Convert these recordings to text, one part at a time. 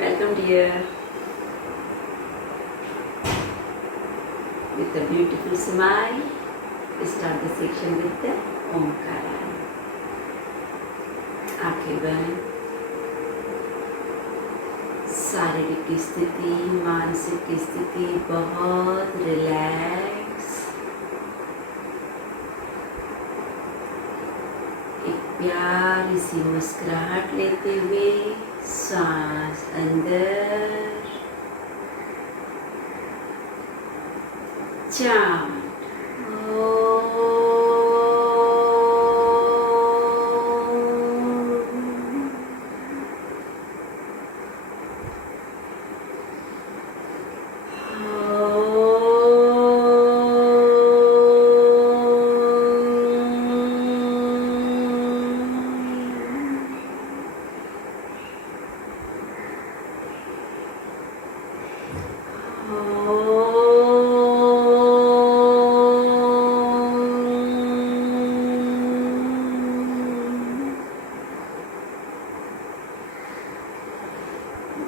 Welcome dear. With a beautiful smile, start the section with the Omkara. आंखें बंद. शारीरिक स्थिति, मानसिक स्थिति बहुत रिलैक्स. एक प्यारी सी मुस्कुराहट लेते हुए सांस अंदर, चांट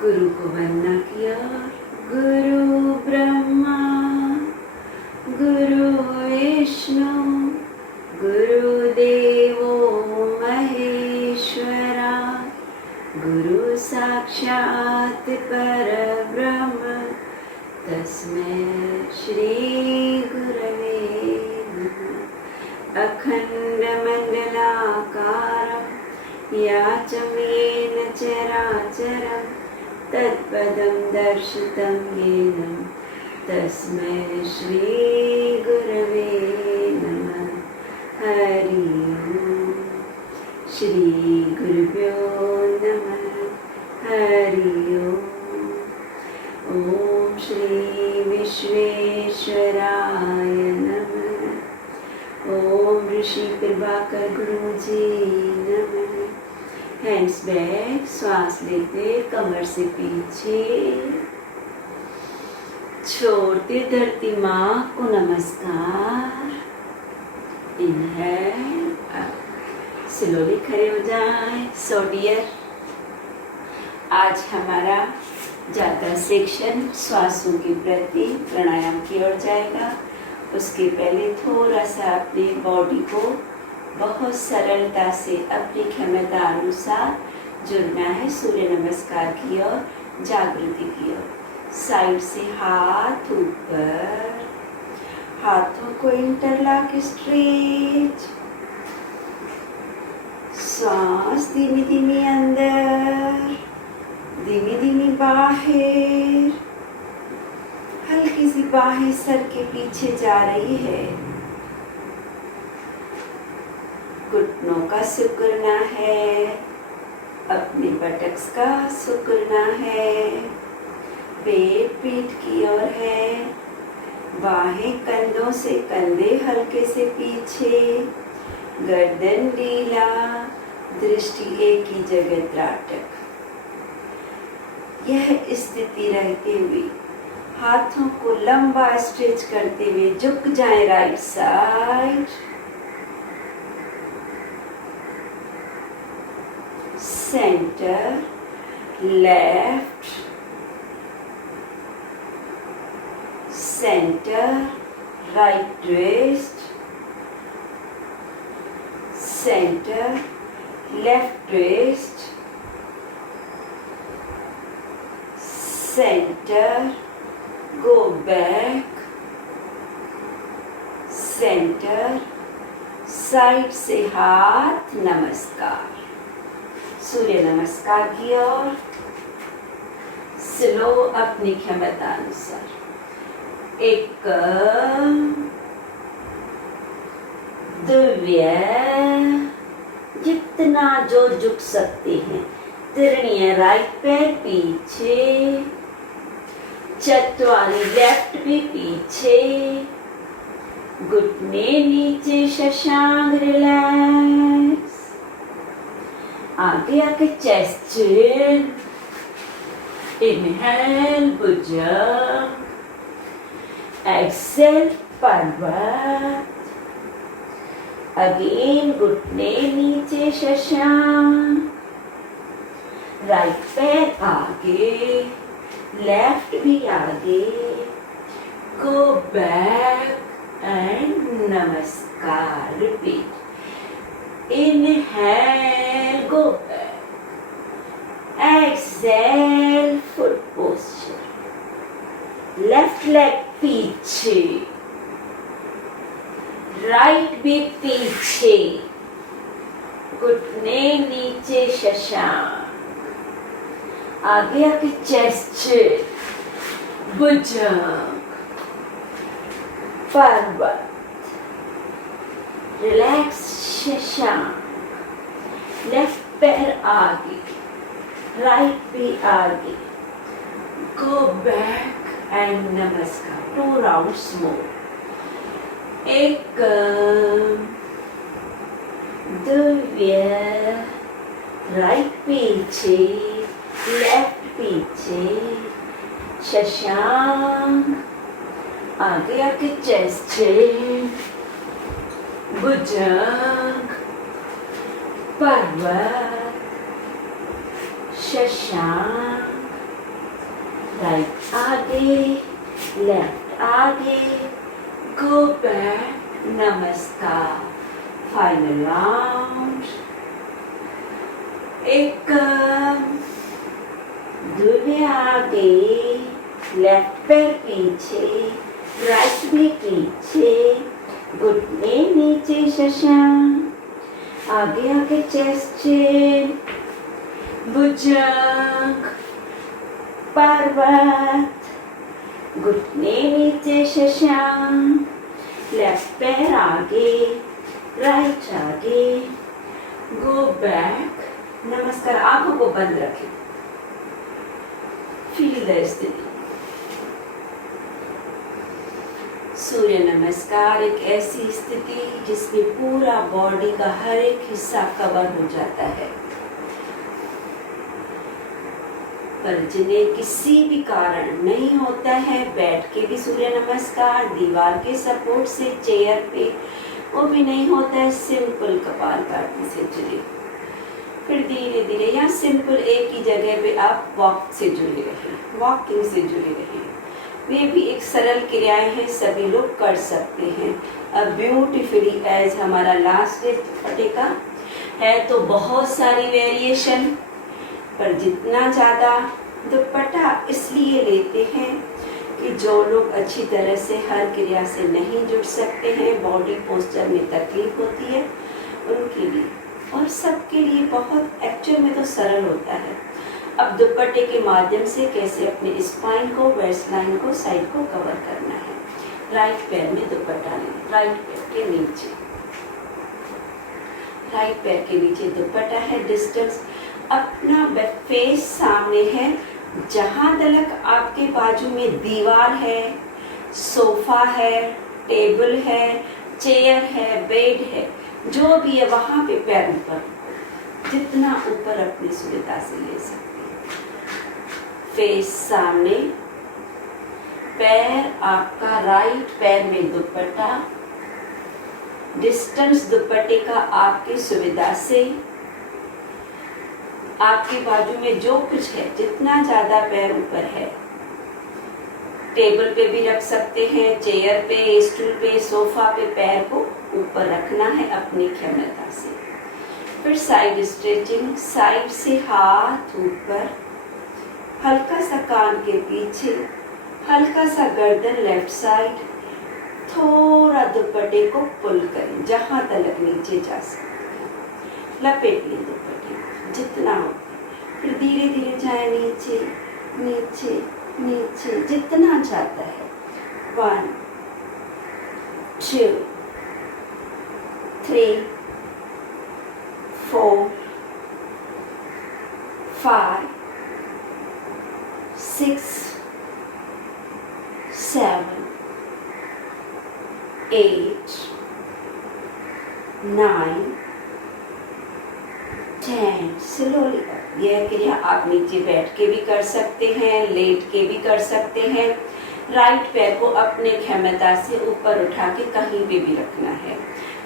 गुरु को वंदना किया. गुरु ब्रह्मा गुरु विष्णु गुरुदेवो महेश्वरा गुरु साक्षात् परब्रह्म तस्मै श्री गुरवे नमः. अखण्डमण्डलाकारं याचमेन चराचरं तत्पदं दर्शितं येन तस्मै श्री गुरवे नमः. हरि ओम. श्री गुरुभ्यो नमः. हरि ओम. ओम श्री विश्वेश्वराय नमः. ओम ऋषि प्रभाकर गुरुजी नमः. हैंड्स बैक, श्वास लेते कमर से पीछे, छोड़ते धरती माँ को नमस्कार. इनहेल, स्लोली खड़े हो जाएं. सो डियर, आज हमारा ज़्यादा सेक्शन श्वासों के प्रति प्राणायाम की ओर जाएगा. उसके पहले थोड़ा सा अपने बॉडी को बहुत सरलता से अपनी क्षमता अनुसार जुड़ना है. सूर्य नमस्कार की ओर, जागृति की ओर. साइड से हाथ ऊपर, हाथों को इंटरलॉक स्ट्रेच. सांस धीमी धीमी अंदर, धीमी धीमी बाहर. हल्की सी बाहें सर के पीछे जा रही है. घुटनों का सिकुड़ना है, अपने बटक्स का सिकुड़ना है. पेट पीठ की ओर है. बाहें कंधों से कंधे हल्के से पीछे. गर्दन ढीला, दृष्टि एक ही जगह त्राटक. यह स्थिति रहते हुए हाथों को लंबा स्ट्रेच करते हुए झुक जाएं right side. Centre, left, centre, right twist, centre, left twist, centre, go back, centre, side से हाथ नमस्कार. सूर्य नमस्कार की ओर, स्लो अपनी क्षमता अनुसार. एक दिव्य, जितना जो झुक सकते हैं. तिरनिया राइट पैर पीछे, चतवारी लेफ्ट भी पीछे. घुटने नीचे, शशांक रिलैक्स. आगे आके chest chin. Inhale Bhujang, exhale Parvat. Again घुटने नीचे शशांक. राइट पैर आगे, लेफ्ट भी आगे, go back and Namaskar. Repeat, inhale, go back, exhale, foot posture, left leg पीछे, राइट भी पीछे, घुटने नीचे, शशांक, आगे आके चेस्ट, भुजंग, पर्वत, रिलैक्स, शशांक, लेफ्ट पैर आगे, राइट भी आगे, गो बैक एंड नमस्कार। 2 राउंड्स मोर। एकम, दिव्य, राइट पीछे, लेफ्ट पीछे, शशांक, आगे आके चेस्ट, भुजंग, पर्वत, शशांक, राइट आगे, लेफ्ट आगे, गो बैक, नमस्कार। Final round. एकम, दूल्हे आगे, लेफ्ट पैर पीछे, राइट भी पीछे, घुटने नीचे, शशांक, आगे आगे चेस्ट, भुजंग, पर्वत, घुटने नीचे, शशांक, लेफ्ट पैर आगे, राइट आगे, गो बैक, नमस्कार। आंखों को बंद रखें, फील द स्थिति। सूर्य नमस्कार एक ऐसी स्थिति जिसमें पूरा बॉडी का हर एक हिस्सा कवर हो जाता है, पर जिन्हें किसी भी कारण नहीं होता है, बैठ के भी सूर्य नमस्कार, दीवार के सपोर्ट से, चेयर पे, वो भी नहीं होता है, सिंपल कपालभाति से जुड़े। फिर धीरे धीरे यहाँ सिंपल एक ही जगह पे आप वॉक से जुड़े रहें, वॉकिंग से जुड़े रहें। वे भी एक सरल क्रियाएं हैं, सभी लोग कर सकते हैं। अब ब्यूटीफुली एज हमारा लास्ट डे दुपट्टे का है तो बहुत सारी वेरिएशन, पर जितना ज़्यादा दुपट्टा इसलिए लेते हैं कि जो लोग अच्छी तरह से हर क्रिया से नहीं जुड़ सकते हैं, बॉडी पोस्चर में तकलीफ होती है, उनके लिए और सबके लिए बहुत एक्चुअल में तो सरल होता है। अब दुपट्टे के माध्यम से कैसे अपने स्पाइन को, वेस्ट लाइन को, साइड को कवर करना है। राइट पैर में दुपट्टा लें, राइट पैर के नीचे, राइट पैर के नीचे दुपट्टा है, डिस्टेंस अपना फेस सामने है, जहां तक आपके बाजू में दीवार है, सोफा है, टेबल है, चेयर है, बेड है, जो भी है वहां पे पैर ऊपर, जितना ऊपर अपनी सुविधा से ले सकते हैं। फेस सामने, पैर आपका राइट पैर में दुपट्टा, डिस्टेंस दुपट्टे का आपकी सुविधा से, आपके बाजू में जो कुछ है, जितना ज्यादा पैर ऊपर है, टेबल पे भी रख सकते हैं, चेयर पे, स्टूल पे, सोफा पे पैर को ऊपर रखना है अपनी क्षमता से। फिर साइड स्ट्रेचिंग, साइड से हाथ ऊपर, हल्का सा कान के पीछे, हल्का सा गर्दन लेफ्ट साइड, थोड़ा दुपट्टे को पुल करें जहां तक नीचे जा सकते, लपेट लें दुपट्टे जितना हो, फिर धीरे धीरे जाए नीचे नीचे नीचे जितना जाता है। 1 2 3 4 5 6 7 8 9 10। स्लोली यह क्रिया आप नीचे बैठ के भी कर सकते हैं, लेट के भी कर सकते हैं। राइट पैर को अपने क्षमता से ऊपर उठा के कहीं पे भी रखना है।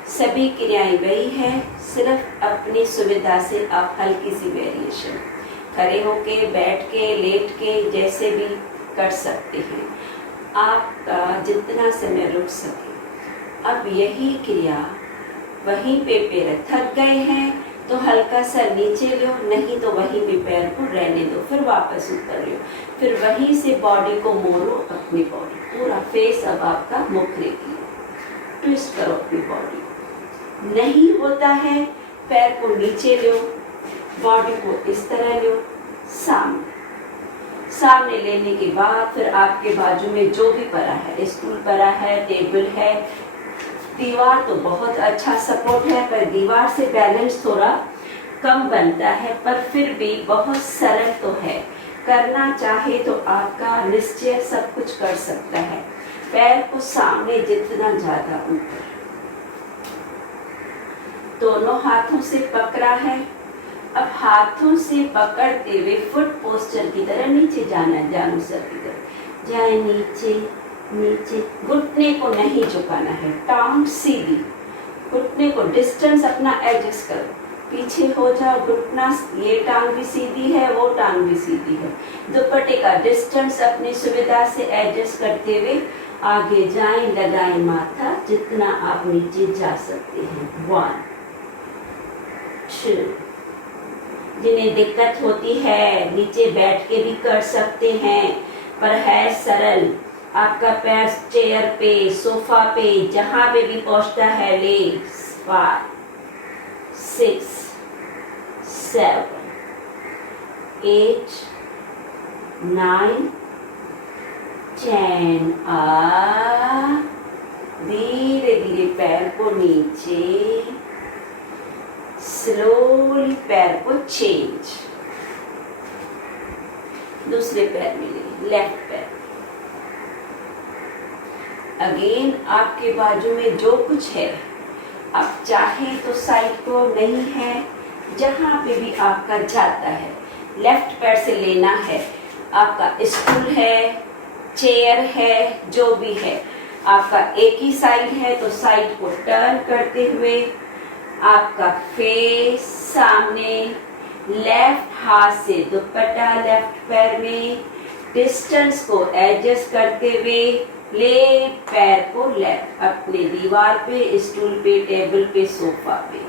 सभी क्रियाएं वही है, सिर्फ अपनी सुविधा से आप हल्की सी वेरिएशन। खड़े होके, बैठ के, लेट के, जैसे भी कर सकते हैं। आपका जितना समय रुक सके। अब यही क्रिया वहीं पे पैर थक गए हैं तो हल्का सा नीचे लो, नहीं तो वहीं पे पैर को रहने दो, फिर वापस ऊपर लो, फिर वहीं से बॉडी को मोड़ो, अपनी बॉडी पूरा फेस अब आपका मुखरे की ट्विस्ट करो अपनी बॉडी। नहीं होता है, पैर को नीचे लो, बॉडी को इस तरह लो, सामने लेने के बाद फिर आपके बाजू में जो भी पड़ा है, स्टूल पड़ा है, टेबल है, दीवार तो बहुत अच्छा सपोर्ट है, पर दीवार से बैलेंस थोड़ा कम बनता है, पर फिर भी बहुत सरल तो है। करना चाहे तो आपका निश्चय सब कुछ कर सकता है। पैर को सामने जितना ज्यादा ऊपर, दोनों हाथों से पकड़ा है। अब हाथों से पकड़ते हुए फुट पोस्चर की तरह नीचे जाना है, जानू सर की तरह जाए, नीचे नीचे। घुटने को नहीं झुकाना है, टांग सीधी, घुटने को डिस्टेंस अपना एडजस्ट करो, पीछे हो जाओ, घुटना, ये टांग भी सीधी है, वो टांग भी सीधी है। दुपट्टे का डिस्टेंस अपनी सुविधा से एडजस्ट करते हुए आगे जाएं, लगाएं माथा, जितना आप नीचे जा सकते हैं। 1 2। जिन्हें दिक्कत होती है नीचे बैठ के भी कर सकते हैं, पर है सरल। आपका पैर चेयर पे, सोफा पे, जहां पे भी पहुंचता है, ले। 5 6 7 8 9 10। धीरे धीरे पैर को नीचे, स्लोली पैर को चेंज, दूसरे पैर में ले, लेफ्ट पैर। अगेन आपके बाजू में जो कुछ है, आप चाहे तो साइड को नहीं है, जहां पे भी आपका जाता है, लेफ्ट पैर से लेना है। आपका स्टूल है, चेयर है, जो भी है, आपका एक ही साइड है तो साइड को टर्न करते हुए आपका फेस सामने, लेफ्ट हाथ से दुपट्टा लेफ्ट पैर में, डिस्टेंस को एडजस्ट करते हुए ले पैर को लेफ्ट, अपने दीवार पे, स्टूल पे, टेबल पे, सोफा पे,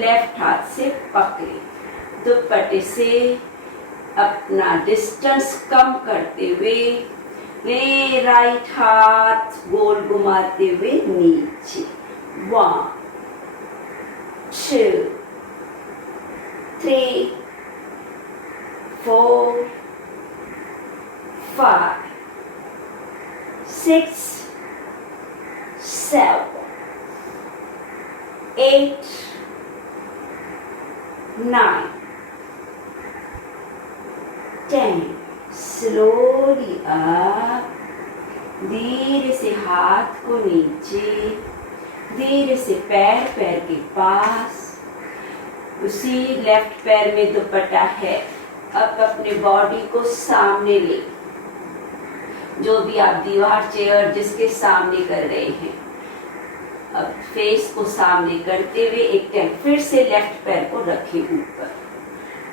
लेफ्ट हाथ से पकड़े, दुपट्टे से अपना डिस्टेंस कम करते हुए ले राइट हाथ गोल घुमाते हुए नीचे। 1 2 3 4 5 6 7 8 9 10। स्लोली अप, धीरे से हाथ को नीचे, धीरे से पैर के पास, उसी लेफ्ट पैर में दुपट्टा है। अब अपने बॉडी को सामने ले, जो भी आप दीवार, चेयर जिसके सामने कर रहे हैं, अब फेस को सामने करते हुए एक टाइम फिर से लेफ्ट पैर को रखें ऊपर,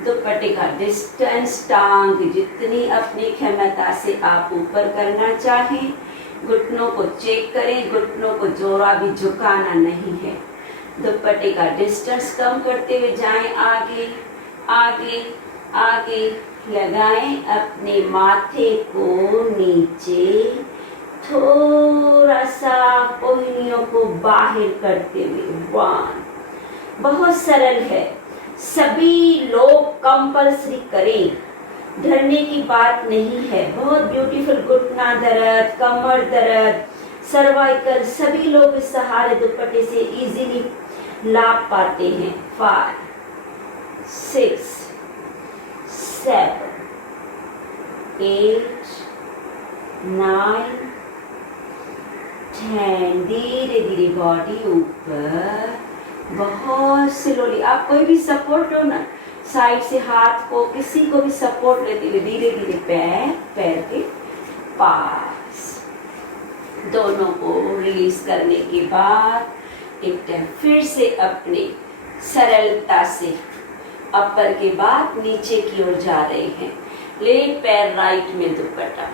दुपट्टे का डिस्टेंस, टांग जितनी अपनी क्षमता से आप ऊपर करना चाहें। घुटनों को चेक करें, घुटनों को जोरा भी झुकाना नहीं है। दुपट्टे का डिस्टेंस कम करते हुए जाएं, आगे आगे आगे, लगाएं अपने माथे को नीचे, थोड़ा सा कोहनियों को बाहर करते हुए। 1। बहुत सरल है, सभी लोग कंपल्सरी करें, डरने की बात नहीं है। बहुत ब्यूटीफुल। घुटना दर्द, कमर दर्द, सर्वाइकल, सभी लोग इस सहारे दुपट्टे से इजीली लाभ पाते हैं। 5 6 7 8 9 10। धीरे धीरे बॉडी ऊपर, बहुत स्लोली। आप कोई भी सपोर्ट लो ना, साइड से हाथ को, किसी को भी सपोर्ट लेते हुए धीरे धीरे पैर के पास, दोनों को रिलीज करने के बाद एक टाइम फिर से अपने सरलता से अपर के बाद नीचे की ओर जा रहे हैं। लेफ्ट पैर राइट में दुपट्टा।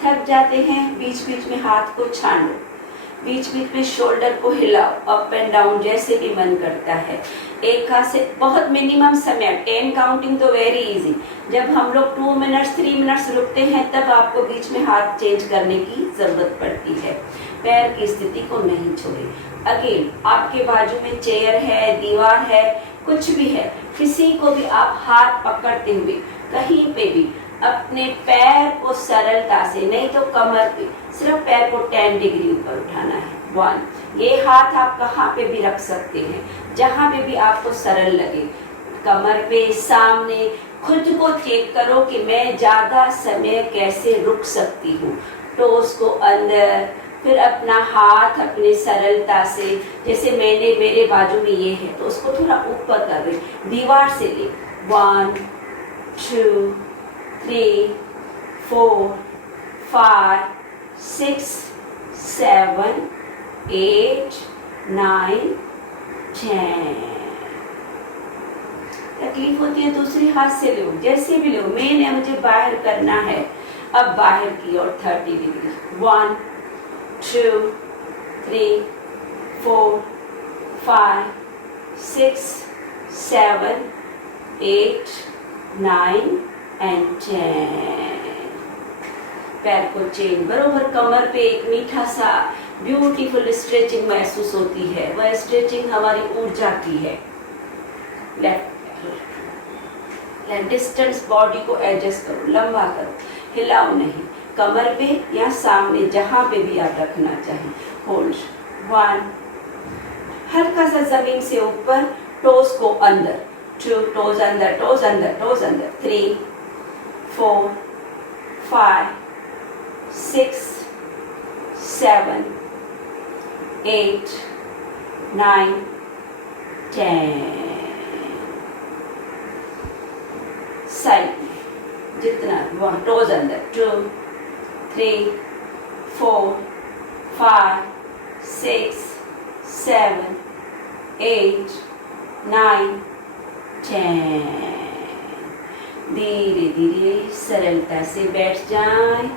थक जाते हैं, बीच बीच में हाथ को छानो, बीच बीच में शोल्डर को हिलाओ, अप एंड डाउन जैसे भी मन करता है। एक हाथ से बहुत मिनिमम समय, 10 काउंटिंग तो वेरी इजी। जब हम लोग 2 मिनट्स 3 मिनट्स रुकते हैं तब आपको बीच में हाथ चेंज करने की जरूरत पड़ती है। पैर की स्थिति को नहीं छोड़े। अगेन आपके बाजू में चेयर है, दीवार है, कुछ भी है, किसी को भी आप हाथ पकड़ते हुए कहीं पे भी अपने पैर को सरलता से, नहीं तो कमर पे, सिर्फ पैर को 10 डिग्री ऊपर उठाना है। 1, ये हाथ आप कहाँ पे भी रख सकते हैं, जहां पे भी आपको सरल लगे। कमर पे, सामने, खुद को चेक करो कि मैं ज्यादा समय कैसे रुक सकती हूँ। टोस को अंदर, फिर अपना हाथ अपने सरलता से, जैसे मेरे बाजू में ये है तो उसको थोड़ा ऊपर कर रहे, दीवार से ले। 1 2 3 4 5 6 7 8 9 10। तकलीफ होती है दूसरे हाथ से लो, जैसे भी लो। मेन है मुझे बाहर करना है। अब बाहर की ओर 30 डिग्री। 1 2 3 4 5 6 7 8 9 and 10। पैर को चेंज बरोबर कमर पे एक मीठा सा ब्यूटीफुल स्ट्रेचिंग महसूस होती है। वह स्ट्रेचिंग हमारी ऊर्जा की है। लेफ्ट डिस्टेंस बॉडी को एडजस्ट करो, लंबा करो, हिलाओ नहीं। कमर पे या सामने जहां पे भी आप रखना चाहें। होल्ड। 1, हल्का सा जमीन से ऊपर, टोस को अंदर। 2, टोस अंदर, टोस अंदर, टोस अंदर। 3 4 5 6 7 8 9 10। साइड में जितना, 1, टोज अंदर। 2 3 4 5 6 7 8 9 10। धीरे धीरे सरलता से बैठ जाएं।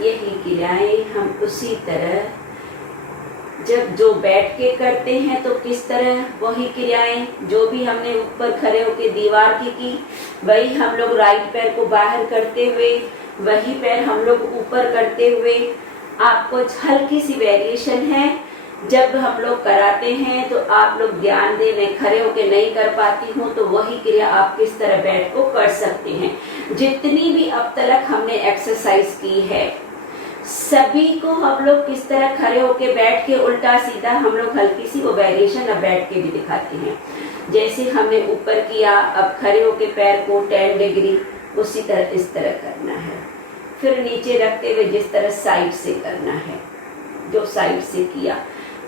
यही क्रियाएं हम उसी तरह जब जो बैठ के करते हैं तो किस तरह वही क्रियाएं जो भी हमने ऊपर खड़े होके दीवार की वही हम लोग राइट पैर को बाहर करते हुए, वही पैर हम लोग ऊपर करते हुए। आपको हल्की सी वेरिएशन है। जब हम लोग कराते हैं तो आप लोग ध्यान दें, मैं खड़े होके नहीं कर पाती हूँ तो वही क्रिया आप किस तरह बैठ को कर सकते हैं। जितनी भी अब तक हमने एक्सरसाइज की है सभी को हम लोग किस तरह खड़े होके बैठ के उल्टा सीधा हम लोग हल्की सी वो वेरिएशन अब बैठ के भी दिखाते हैं। जैसे हमने ऊपर किया, अब खड़े होके पैर को 10 डिग्री उसी तरह इस तरह करना है। फिर नीचे रखते हुए जिस तरह साइड से करना है, जो साइड से किया,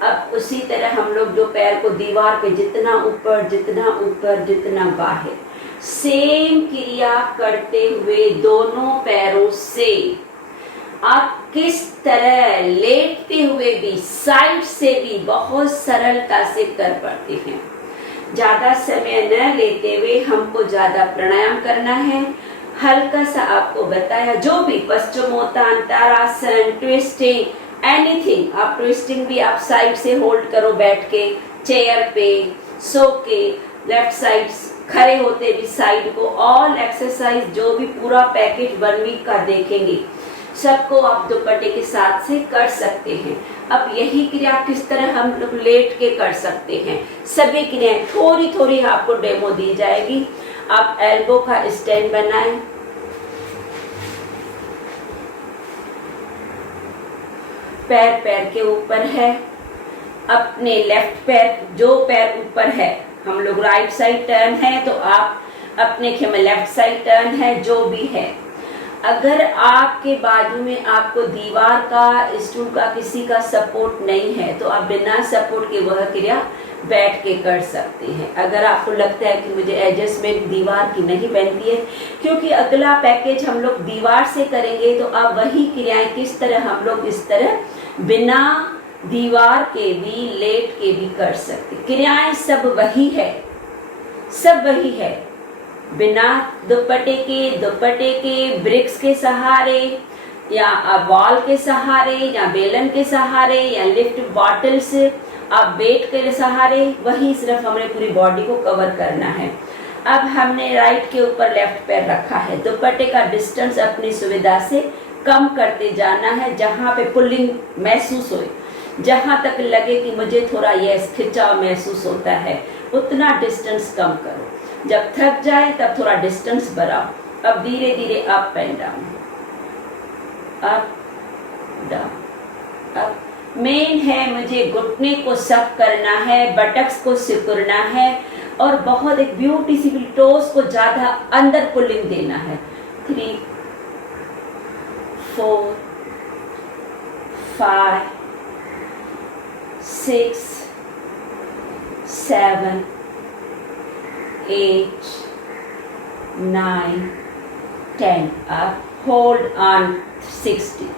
अब उसी तरह हम लोग जो पैर को दीवार पे जितना ऊपर जितना बाहर, सेम क्रिया करते हुए दोनों पैरों से आप किस तरह लेटते हुए भी साइड से भी बहुत सरलता से कर पाते हैं। ज्यादा समय न लेते हुए हमको ज्यादा प्राणायाम करना है। हल्का सा आपको बताया, जो भी पश्चिमोत्तान, तारासन, ट्विस्टिंग, एनीथिंग। आप ट्विस्टिंग भी आप साइड से होल्ड करो बैठ के, चेयर पे, सो के, लेफ्ट साइड खड़े होते भी साइड को। ऑल एक्सरसाइज जो भी पूरा पैकेज 1 वीक का देखेंगे सबको आप दुपट्टे के साथ से कर सकते हैं। अब यही क्रिया किस तरह हम लोग लेट के कर सकते हैं, सभी क्रियाएं थोड़ी थोड़ी आपको डेमो दी जाएगी। आप एल्बो का स्टैंड बनाएं, पैर पैर के ऊपर है, अपने लेफ्ट पैर, जो पैर ऊपर है, हम लोग राइट साइड टर्न है तो आप अपने खेमे लेफ्ट साइड टर्न है, जो भी है। अगर आपके बाजू में आपको दीवार का, स्टूल का, किसी का सपोर्ट नहीं है तो आप बिना सपोर्ट के वह क्रिया बैठ के कर सकते हैं। अगर आपको लगता है कि मुझे एडजस्टमेंट दीवार की नहीं बनती है, क्योंकि अगला पैकेज हम लोग दीवार से करेंगे तो अब वही क्रियाएं किस तरह हम लोग इस तरह बिना दीवार के भी, लेट के भी कर सकते। क्रियाएं सब वही है, सब वही है। बिना दुपट्टे के ब्रिक्स के सहारे या वॉल के सहारे या बेलन के सहारे या लिफ्ट बॉटल से आप वेट के सहारे, वही सिर्फ हमने पूरी बॉडी को कवर करना है। अब हमने राइट के ऊपर लेफ्ट पैर रखा है। दुपट्टे का डिस्टेंस अपनी सुविधा से कम करते जाना है, जहां पे पुलिंग महसूस हो, जहां तक लगे कि मुझे थोड़ा यह खिंचाव महसूस होता है, उतना डिस्टेंस कम करो। जब थक जाए तब थोड़ा डिस्टेंस बढ़ाओ। अब धीरे धीरे up and down, up down, up. Main है मुझे घुटने को सक करना है, बटक्स को सिकुड़ना है और बहुत एक ब्यूटीफुल टोस को ज्यादा अंदर पुलिंग देना है। 3 4 5 6 7 8 9 10 up, hold on 60।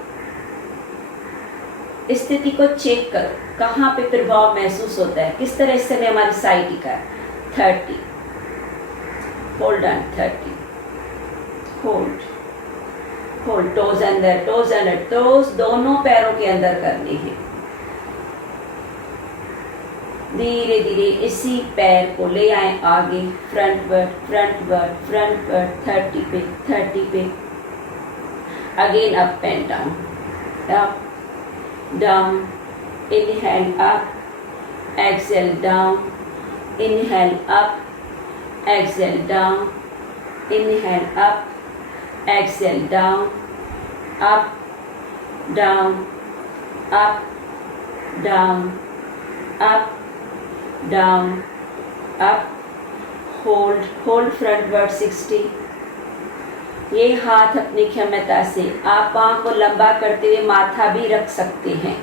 स्थिति को चेक करो, कहाँ पे प्रभाव महसूस होता है, किस तरह से में हमारी साइड का है। 30, hold on 30, hold hold, toes अंदर, टोज अंदर, टोज दोनों पैरों के अंदर करने हैं। धीरे धीरे इसी पैर को ले आए आगे, फ्रंटवर्ड फ्रंटवर्ड फ्रंटवर्ड, 30 पे 30 पे। Again up and down, up down, inhale up, exhale down, inhale up, exhale down, inhale up, exhale down, up, down, up, down, up, down, up, hold frontward 60। ये हाथ अपनी क्षमता से आप पाँव को लंबा करते हुए माथा भी रख सकते हैं।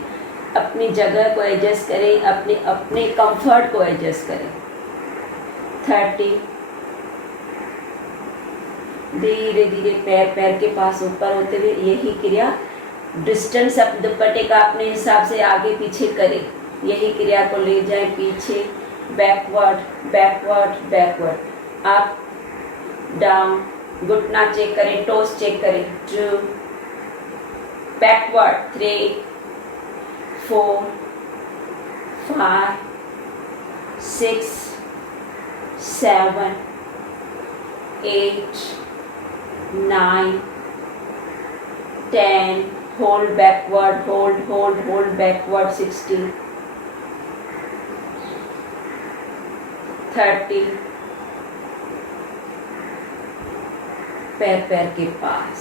अपनी जगह को एडजस्ट करें, अपने कंफर्ट को एडजस्ट करें। 30, धीरे धीरे पैर के पास ऊपर होते हुए यही क्रिया, डिस्टेंस अपने दुपट्टे का अपने हिसाब से आगे पीछे करें। यही क्रिया को ले जाए पीछे, backward backward backward, up down, घुटना चेक करें, टोस चेक करें। 2, backward 3 4 5 6 7 8 9 10, hold backward, hold backward 60, 30, पैर के पास।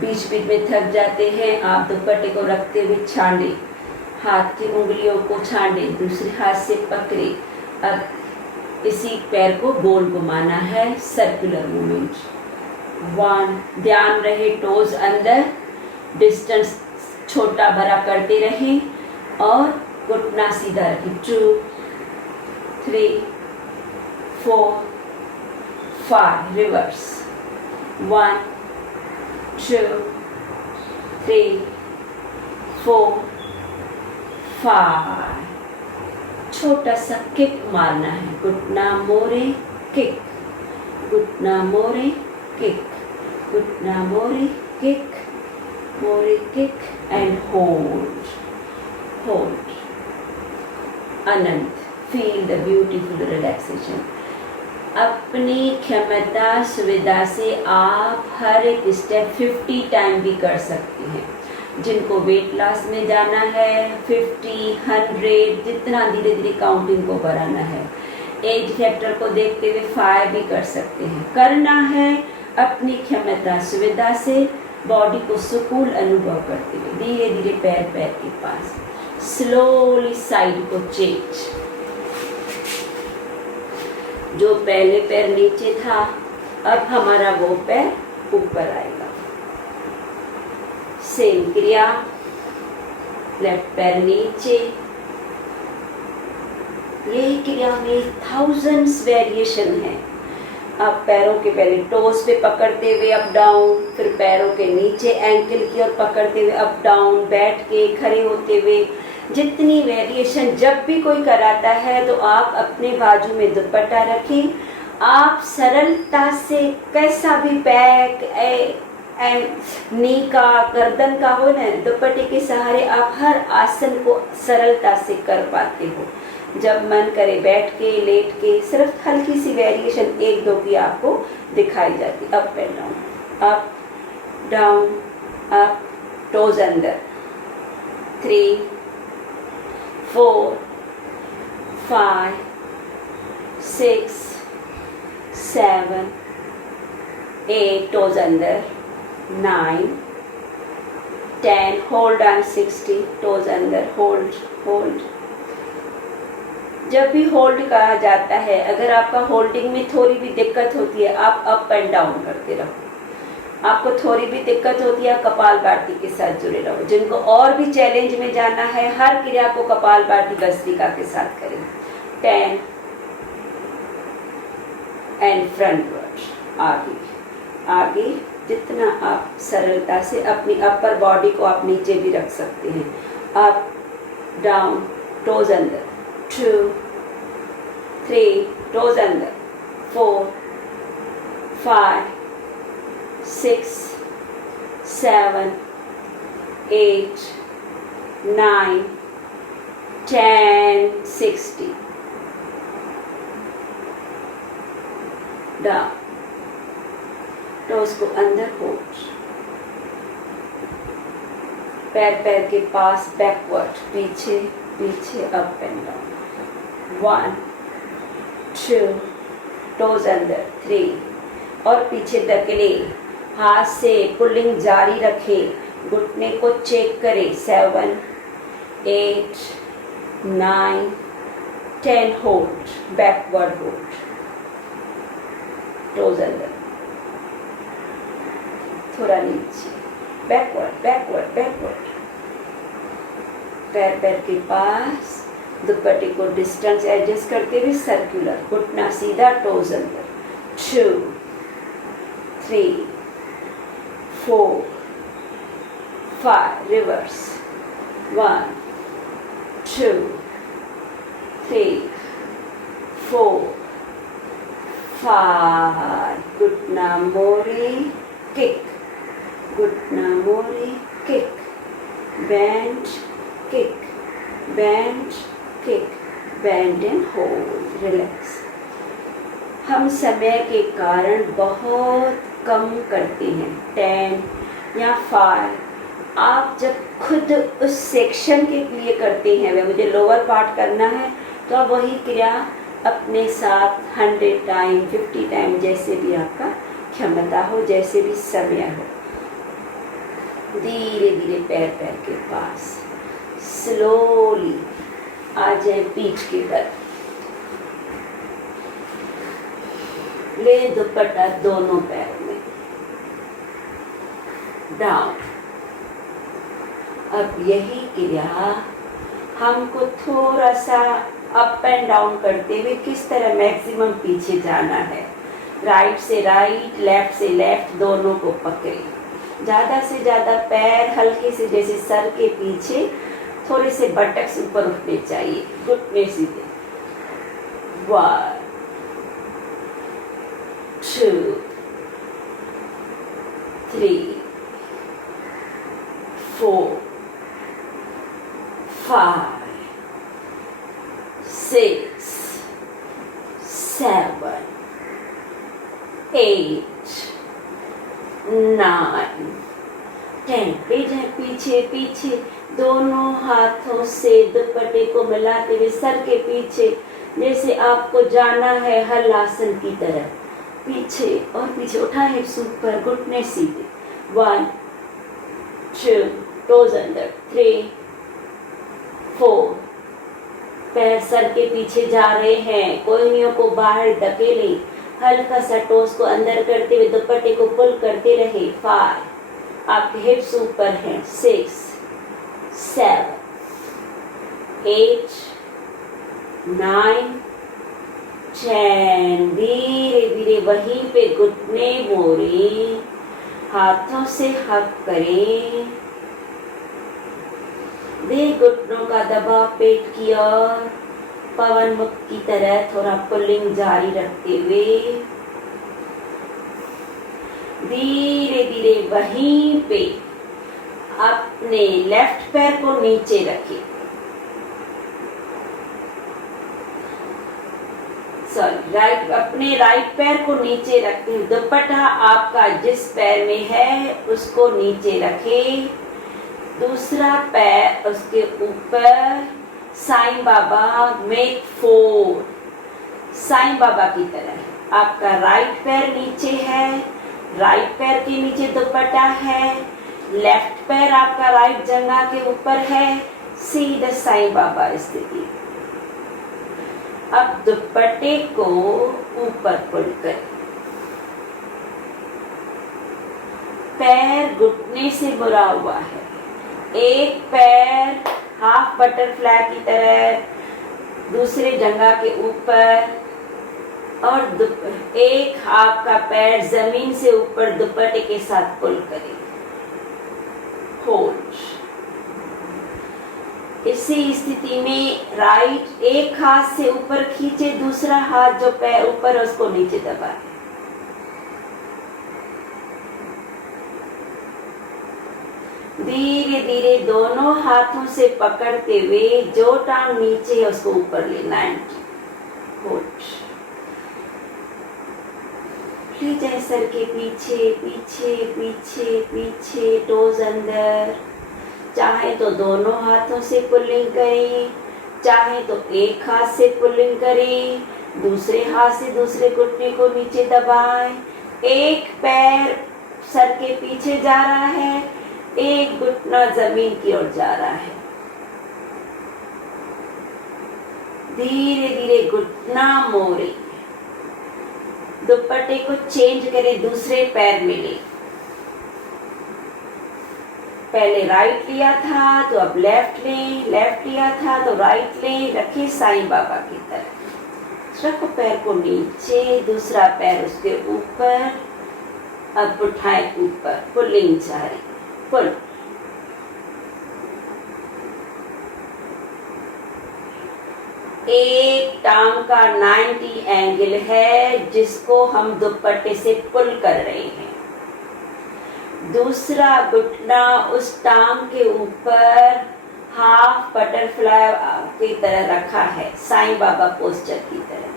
बीच बीच में थक जाते हैं, आप दुपट्टे को रखते हुए छांडे, हाथ की उंगलियों को छांडे, दूसरे हाथ से पकड़े। अब इसी पैर को गोल घुमाना है, सर्कुलर मूवमेंट। 1, ध्यान रहे टोज अंदर, डिस्टेंस छोटा बड़ा करते रहें और घुटना सीधा रखें। 2 3 4 5, रिवर्स। 1 2 3 4 5, छोटा सा किक मारना है, घुटना मोरे किक, घुटना मोरे किक, घुटना मोरे किक, मोरे किक एंड होल्ड, होल्ड। अनंत, फील द ब्यूटीफुल रिलैक्सेशन। अपनी क्षमता सुविधा से आप हर एक स्टेप 50 टाइम भी कर सकते हैं। जिनको वेट लॉस में जाना है 50, 100, जितना धीरे धीरे काउंटिंग को बढ़ाना है। एज फैक्टर को देखते हुए 5 भी कर सकते हैं। करना है अपनी क्षमता सुविधा से, बॉडी को सुकून अनुभव करते हुए धीरे धीरे पैर के पास, स्लोली साइड को चेंज। जो पहले पैर नीचे था, अब हमारा वो पैर ऊपर आएगा। सेम क्रिया, लेफ्ट पैर नीचे। यही क्रिया में थाउजेंड्स वेरिएशन है। अब पैरों के पहले टोस पे पकड़ते हुए अप डाउन, फिर पैरों के नीचे एंकल की ओर पकड़ते हुए अप डाउन, बैठ के खड़े होते हुए जितनी वेरिएशन जब भी कोई कराता है तो आप अपने बाजू में दुपट्टा रखें। आप सरलता से कैसा भी बैक नी का गर्दन का हो ना, दुपट्टे के सहारे आप हर आसन को सरलता से कर पाते हो। जब मन करे बैठ के लेट के, सिर्फ हल्की सी वेरिएशन एक दो की आपको दिखाई जाती। Up and down, up down, up, toes अंदर, 3 4 5 6 7 8, टोज अंदर, 9 10, होल्ड ऑन 60, टोज अंदर, होल्ड होल्ड। जब भी होल्ड कहा जाता है, अगर आपका होल्डिंग में थोड़ी भी दिक्कत होती है, आप अप एंड डाउन करते रहो। आपको थोड़ी भी दिक्कत होती है, कपालभाति के साथ जुड़े रहो। जिनको और भी चैलेंज में जाना है, हर क्रिया को कपालभाति भस्त्रिका के साथ करें। 10 एंड फ्रंटवर्ड, आगे आगे। जितना आप सरलता से अपनी अपर बॉडी को आप नीचे भी रख सकते हैं। अप डाउन, टोज अंदर, 2 3, टोज अंदर, 4 5 6 7 8 9 10, 60, डाउन, टोज को अंदर होल्ड, पैर के पास बैकवर्ड, पीछे पीछे, अप एंड डाउन, 1 2, टोज अंदर, 3 और पीछे धकेले। हाथ से पुलिंग जारी रखे, घुटने को चेक करें। 7 8 9 10, होल्ड, बैकवर्ड होल्ड, टोज अंदर, थोड़ा नीचे, बैकवर्ड बैकवर्ड बैकवर्ड। पैर के पास दुपट्टे को डिस्टेंस एडजस्ट करते हुए सर्कुलर, घुटना सीधा, टोज अंदर, 2 3 4 5, रिवर्स, 1 2 3 4 5, घुटना मोड़े, किक, घुटना मोड़े, kick, band, kick, band, kick, band and hold, relax. हम समय के कारण बहुत कम करते हैं, 10 या 5। आप जब खुद उस सेक्शन के लिए करते हैं, वह मुझे लोअर पार्ट करना है, तो आप वही क्रिया अपने साथ 100 टाइम 50 टाइम, जैसे भी आपका क्षमता हो, जैसे भी समय हो। धीरे धीरे पैर के पास स्लोली आ जाए पीठ की तरफ। ले दुपट्टा दोनों पैरों में, डाउन। अब यही क्रिया हमको थोड़ा सा अप एंड डाउन करते हुए किस तरह मैक्सिमम पीछे जाना है। राइट से राइट, लेफ्ट से लेफ्ट, दोनों को पकड़े। ज़्यादा से ज़्यादा पैर हल्के से, जैसे सर के पीछे थोड़े से बटक्स ऊपर उठने चाहिए, घुटने सीधे। 1 2 3 4 5 6 7 8 9 10। पीछे पीछे दोनों हाथों से दुपट्टे को मिलाते हुए सर के पीछे, जैसे आपको जाना है हल आसन की तरह, पीछे और पीछे। उठाए हिप्स ऊपर, घुटने सीधे। 1 2, टोज अंदर, 3 4, पैर सर के पीछे जा रहे हैं, कोहनियों को बाहर धकेले, हल्का सा टोस को अंदर करते हुए दुपट्टे को पुल करते रहे। 5, आपके हिप्स ऊपर हैं। 6 7 8 9 10। धीरे धीरे वहीं पे घुटने मोड़े, हाथों से हक करें। दे घुटनों का दबाव पेट की ओर, पवन मुक्त की तरह थोड़ा पुलिंग जारी रखते हुए धीरे धीरे वहीं पे अपने लेफ्ट पैर को नीचे रखें। राइट, अपने राइट पैर को नीचे रखते हैं। दुपट्टा आपका जिस पैर में है उसको नीचे रखें। दूसरा पैर उसके ऊपर साईं बाबा मेक 4, साईं बाबा की तरह। आपका राइट पैर नीचे है, राइट पैर के नीचे दुपट्टा है, लेफ्ट पैर आपका राइट जंघा के ऊपर है, सीधा साईं बाबा स्थिति। अब दुपट्टे को ऊपर पुल कर, पैर घुटने से मुड़ा हुआ है। एक पैर हाफ बटरफ्लाई की तरह दूसरे जंघा के ऊपर, और एक आपका पैर जमीन से ऊपर दुपट्टे के साथ पुल करें। होल्ड। इसी स्थिति में राइट एक हाथ से ऊपर खींचे, दूसरा हाथ जो पैर ऊपर उसको नीचे दबाए। धीरे धीरे दोनों हाथों से पकड़ते हुए जो टांग नीचे है उसको ऊपर ले। 90 होल्ड। ले जाए सर के पीछे पीछे पीछे पीछे, टोज अंदर। चाहे तो दोनों हाथों से पुलिंग करें, चाहे तो एक हाथ से पुलिंग करें, दूसरे हाथ से दूसरे घुटने को नीचे दबाएं। एक पैर सर के पीछे जा रहा है, एक घुटना जमीन की ओर जा रहा है। धीरे धीरे घुटना मोड़े, दुपट्टे को चेंज करें, दूसरे पैर में ले। पहले राइट लिया था तो अब लेफ्ट लें, लेफ्ट लिया था तो राइट लें। रखिए साईं बाबा की तरफ। रखो पैर को नीचे, दूसरा पैर उसके ऊपर। अब उठाएं ऊपर, पुलिंग जारी, पुल। एक टांग का 90 एंगल है जिसको हम दुपट्टे से पुल कर रहे हैं। दूसरा घुटना उस टांग के ऊपर हाफ बटरफ्लाई की तरह रखा है, साईं बाबा पोस्चर की तरह।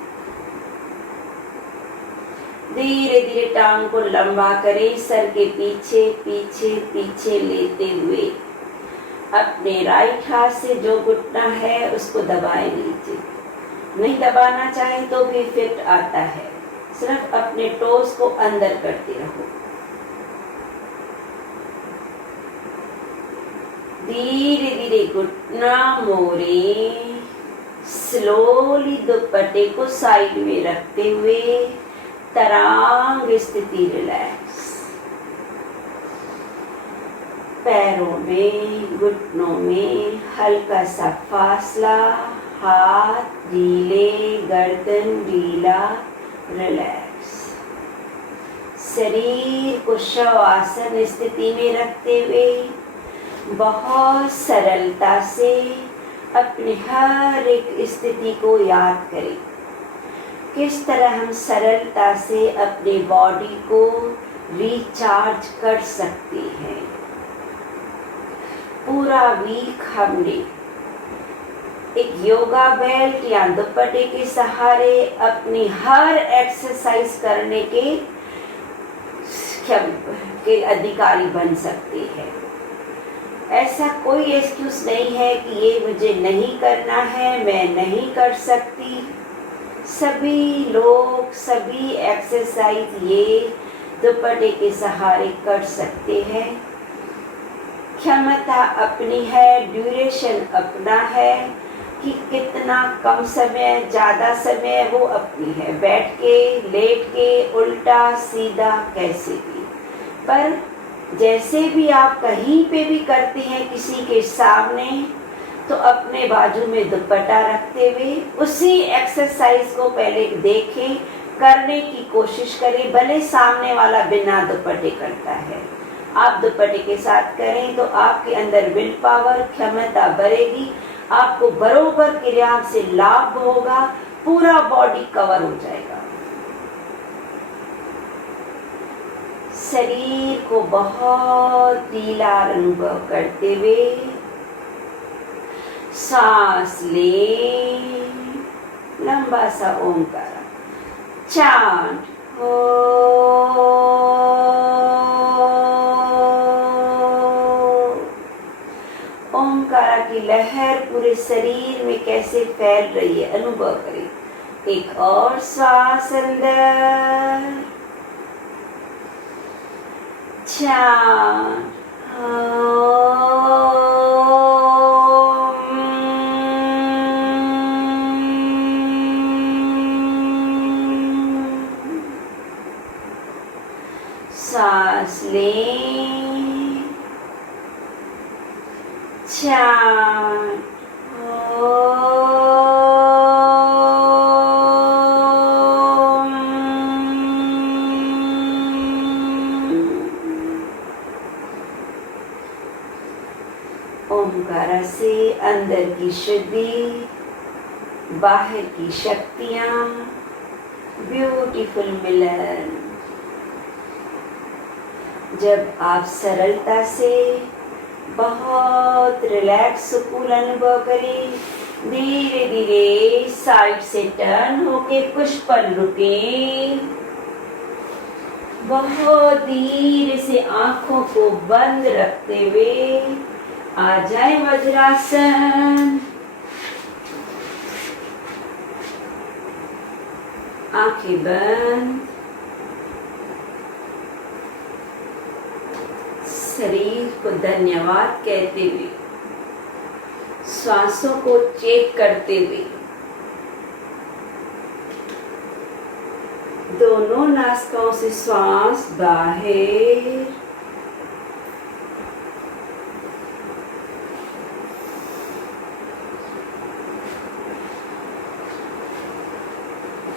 धीरे धीरे टांग को लंबा करें, सर के पीछे पीछे पीछे लेते हुए अपने राइट हाथ से जो घुटना है उसको दबाए नीचे। नहीं दबाना चाहे तो भी इफेक्ट आता है, सिर्फ अपने टोस को अंदर करते रहो। धीरे धीरे घुटना मोड़े, स्लोली दुपट्टे को साइड में रखते हुए तरांग स्थिति, रिलैक्स। पैरों में, घुटनों में हल्का सा फासला, हाथ ढीले, गर्दन ढीला, रिलैक्स। शरीर को शवासन स्थिति में रखते हुए बहुत सरलता से अपने हर एक स्थिति को याद करें। किस तरह हम सरलता से अपने बॉडी को रिचार्ज कर सकते हैं। पूरा वीक हमने एक योगा बेल्ट या दुपट्टे के सहारे अपनी हर एक्सरसाइज करने के अधिकारी बन सकते हैं। ऐसा कोई एक्सक्यूज नहीं है कि ये मुझे नहीं करना है, मैं नहीं कर सकती। सभी लोग सभी एक्सरसाइज ये दुपट्टे के सहारे कर सकते हैं। क्षमता अपनी है, ड्यूरेशन अपना है कि कितना कम समय, ज़्यादा समय, वो अपनी है। बैठ के, लेट के, उल्टा सीधा कैसे भी, पर जैसे भी आप कहीं पे भी करते हैं किसी के सामने, तो अपने बाजू में दुपट्टा रखते हुए उसी एक्सरसाइज को पहले देखें, करने की कोशिश करें। भले सामने वाला बिना दुपट्टे करता है, आप दुपट्टे के साथ करें तो आपके अंदर विल पावर, क्षमता बढ़ेगी, आपको बरोबर क्रिया से लाभ होगा, पूरा बॉडी कवर हो जाएगा। शरीर को बहुत ढीला अनुभव करते हुए सांस लें, लंबा सा ओंकार चांट ओंकार की लहर पूरे शरीर में कैसे फैल रही है अनुभव करें। एक और श्वास अंदर, चांट सांस लें, चांट ओंकार से अंदर की शुद्धि, बाहर की शक्तियां, ब्यूटीफुल मिलन। जब आप सरलता से बहुत रिलैक्स सुकून अनुभव करें, धीरे धीरे साइड से टर्न होके कुछ पल रुकें, बहुत धीरे से आंखों को बंद रखते हुए आ जाए वज्रासन। आंखें बंद, शरीर को धन्यवाद कहते हुए, श्वासों को चेक करते हुए, दोनों नासिकाओं से श्वास बाहर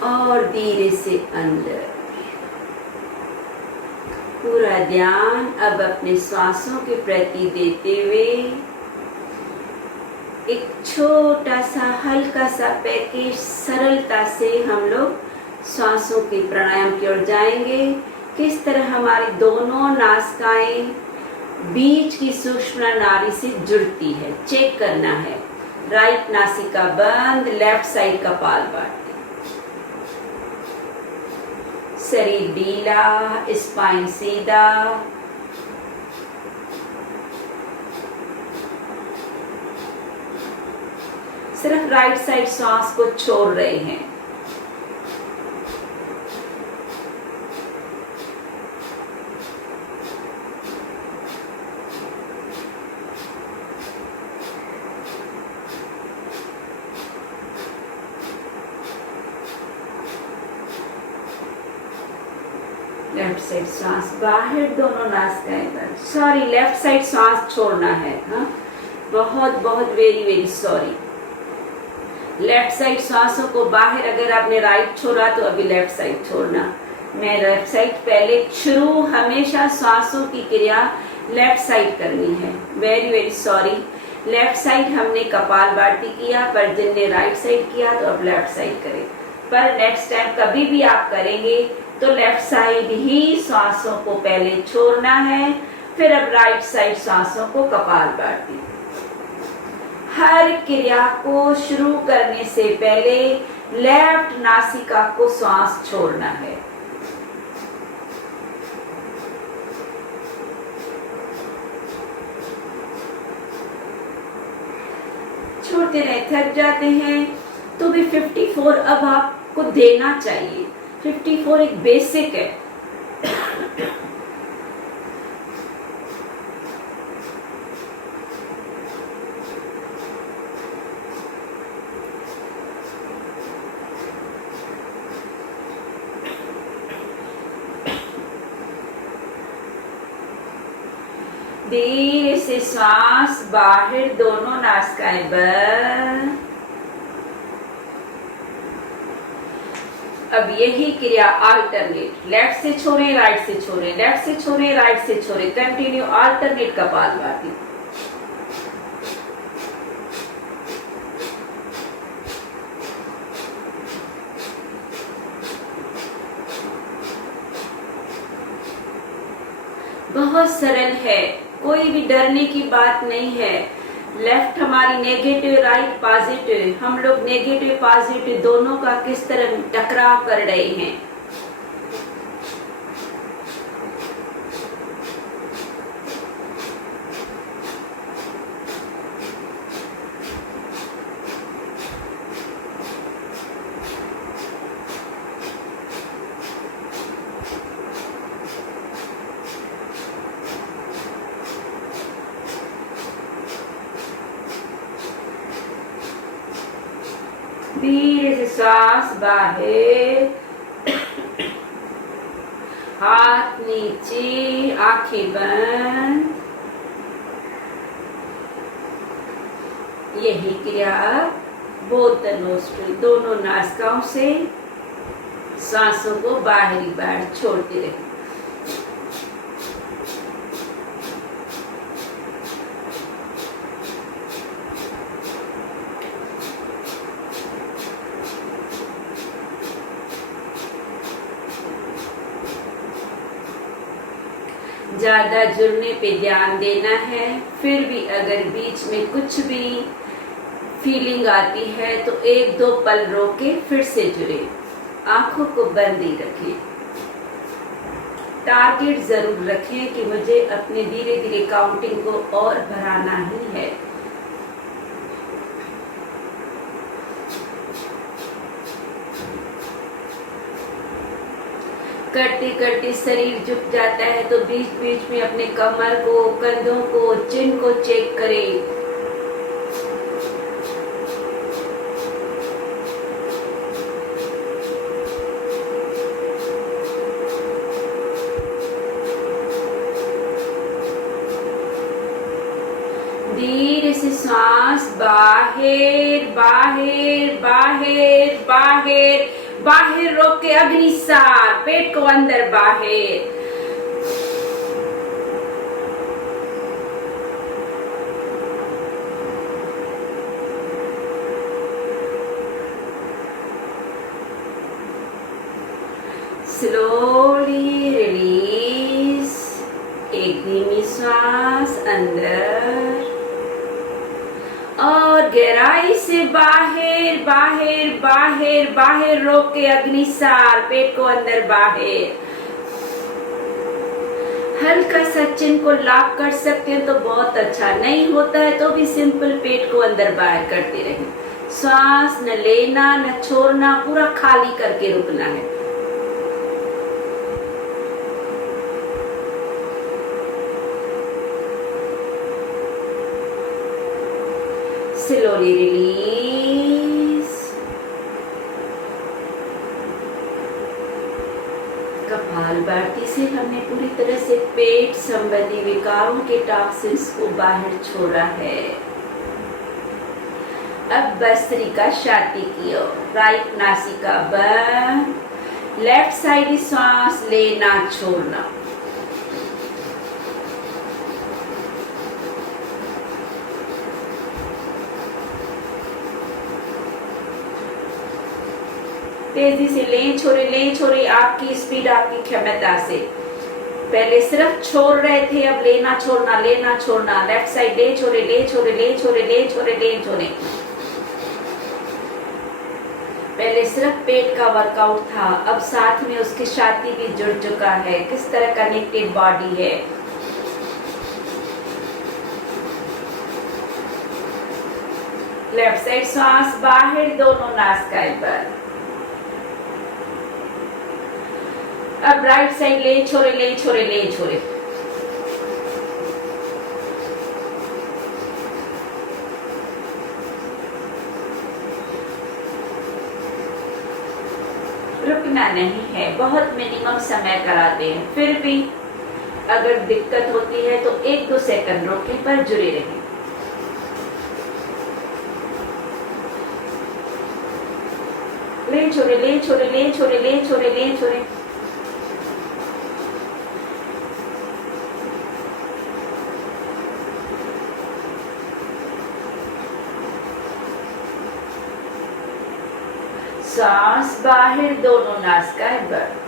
और धीरे से अंदर। पूरा ध्यान अब अपने श्वासों के प्रति देते हुए एक छोटा सा हल्का सा पैकेज सरलता से हम लोग श्वासों के प्राणायाम की ओर जाएंगे। किस तरह हमारी दोनों नासिकाएं बीच की सूक्ष्म नाड़ी से जुड़ती है, चेक करना है। राइट नासिका बंद, लेफ्ट साइड कपालभाति, शरीर ढीला, स्पाइन सीधा, सिर्फ राइट साइड सांस को छोड़ रहे हैं। लेफ्ट साइड सांस बाहर, दोनों नासिकाएं बंद। सॉरी, लेफ्ट साइड सांस छोड़ना है। हाँ, बहुत बहुत very very sorry. Left side सांसों को बाहर, अगर आपने राइट छोड़ा तो अभी लेफ्ट साइड छोड़ना। मैं लेफ्ट साइड पहले शुरू, हमेशा सांसों की क्रिया लेफ्ट साइड करनी है। Very very sorry. Left side हमने कपालभाति किया, पर जिनने राइट साइड किया तो अब लेफ्ट साइड करें। पर नेक्स्ट टाइम कभी भी आप करेंगे तो लेफ्ट साइड ही सांसों को पहले छोड़ना है, फिर अब राइट साइड सांसों को कपालभाति। हर क्रिया को शुरू करने से पहले लेफ्ट नासिका को सांस छोड़ना है। छोड़ते रहे, थक जाते हैं तो भी 54 अब आपको देना चाहिए। 54 एक बेसिक है। धीरे से श्वास बाहर, दोनों नासिकाएं बंद। अब यही क्रिया अल्टरनेट, लेफ्ट से छोड़े राइट से छोड़े, लेफ्ट से छोड़े राइट से छोड़े, कंटिन्यू अल्टरनेट कपालभाति। बहुत सरल है, कोई भी डरने की बात नहीं है। लेफ्ट हमारी नेगेटिव, राइट पॉजिटिव, हम लोग नेगेटिव पॉजिटिव दोनों का किस तरह टकराव कर रहे हैं। धीरे से सांस बाहर, हाथ नीचे, आंखें बंद। यही क्रिया बोथ द नोस्ट्रिल, दोनों नासिकाओं से सांसों को बाहरी बाहर छोड़ते रहे। ज्यादा जुड़ने पे ध्यान देना है। फिर भी अगर बीच में कुछ भी फीलिंग आती है तो एक दो पल रोके फिर से जुड़े, आंखों को बंद ही रखें। टारगेट जरूर रखें कि मुझे अपने धीरे धीरे काउंटिंग को और बढ़ाना ही है। करते करते शरीर झुक जाता है तो बीच बीच में अपने कमर को, कंधों को, चिन को चेक करें। धीरे से सांस बाहर बाहर बाहर बाहर बाहर, रोक के अग्निसार, पेट को अंदर बाहर। स्लोली रिलीज, एक धीमी सांस अंदर और गहराई से बाहर बाहर बाहर बाहर, रोक के अग्निसार, पेट को अंदर बाहर। हल्का सा चिन को लॉक कर सकते हैं तो बहुत अच्छा, नहीं होता है तो भी सिंपल पेट को अंदर बाहर करते रहें। श्वास न लेना न छोड़ना, पूरा खाली करके रुकना है। Slowly release. कपालभाति से हमने पूरी तरह से पेट संबंधी विकारों के टॉक्सिन्स को बाहर छोड़ा है। अब भस्त्रिका छाती की ओर, राइट नासिका बंद, लेफ्ट साइड सांस लेना छोड़ना। तेजी से ले छोड़े, आपकी स्पीड, आपकी क्षमता से। पहले सिर्फ छोड़ रहे थे, अब लेना छोड़ना, लेना छोड़ना। लेफ्ट साइड ले छोड़े ले छोड़े ले छोड़े ले छोड़े ले छोड़े। पहले सिर्फ पेट का वर्कआउट था, अब साथ में उसकी छाती भी जुड़ चुका है। किस तरह कनेक्टेड बॉडी है। लेफ्ट साइड सांस बाहर, दोनों नासिकाएं बंद। अब राइट साइड ले छोड़े ले छोड़े ले छोड़े। रुकना नहीं है, बहुत मिनिमम समय कराते हैं। फिर भी अगर दिक्कत होती है तो 1-2 सेकंड रोके पर जुड़े रहें। ले छोड़े ले छोड़े ले छोड़े ले छोड़े ले छोड़े। सांस बाहर, दोनों नासिकाएं बंद।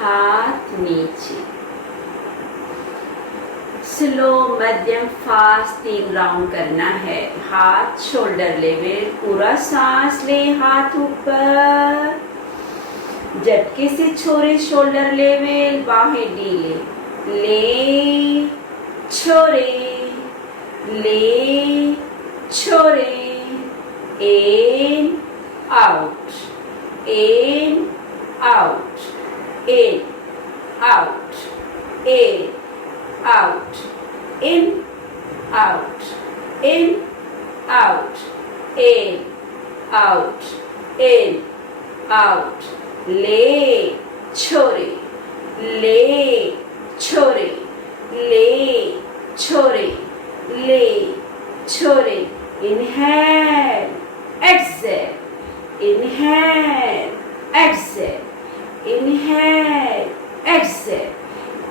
हाथ नीचे। स्लो, मध्यम, फास्ट 3 राउंड करना है। हाथ शोल्डर लेवल, पूरा सांस ले, हाथ ऊपर, झटके से छोड़े शोल्डर लेवल, बाहें ढीले, ले छोड़े, ले छोड़े, in out, in out, in, out, in, out, in, out, in, out, in, out, in, out, ले छोड़े, ले छोड़े, ले छोड़े, ले छोड़े, inhale, exhale, inhale, exhale, inhale, exhale,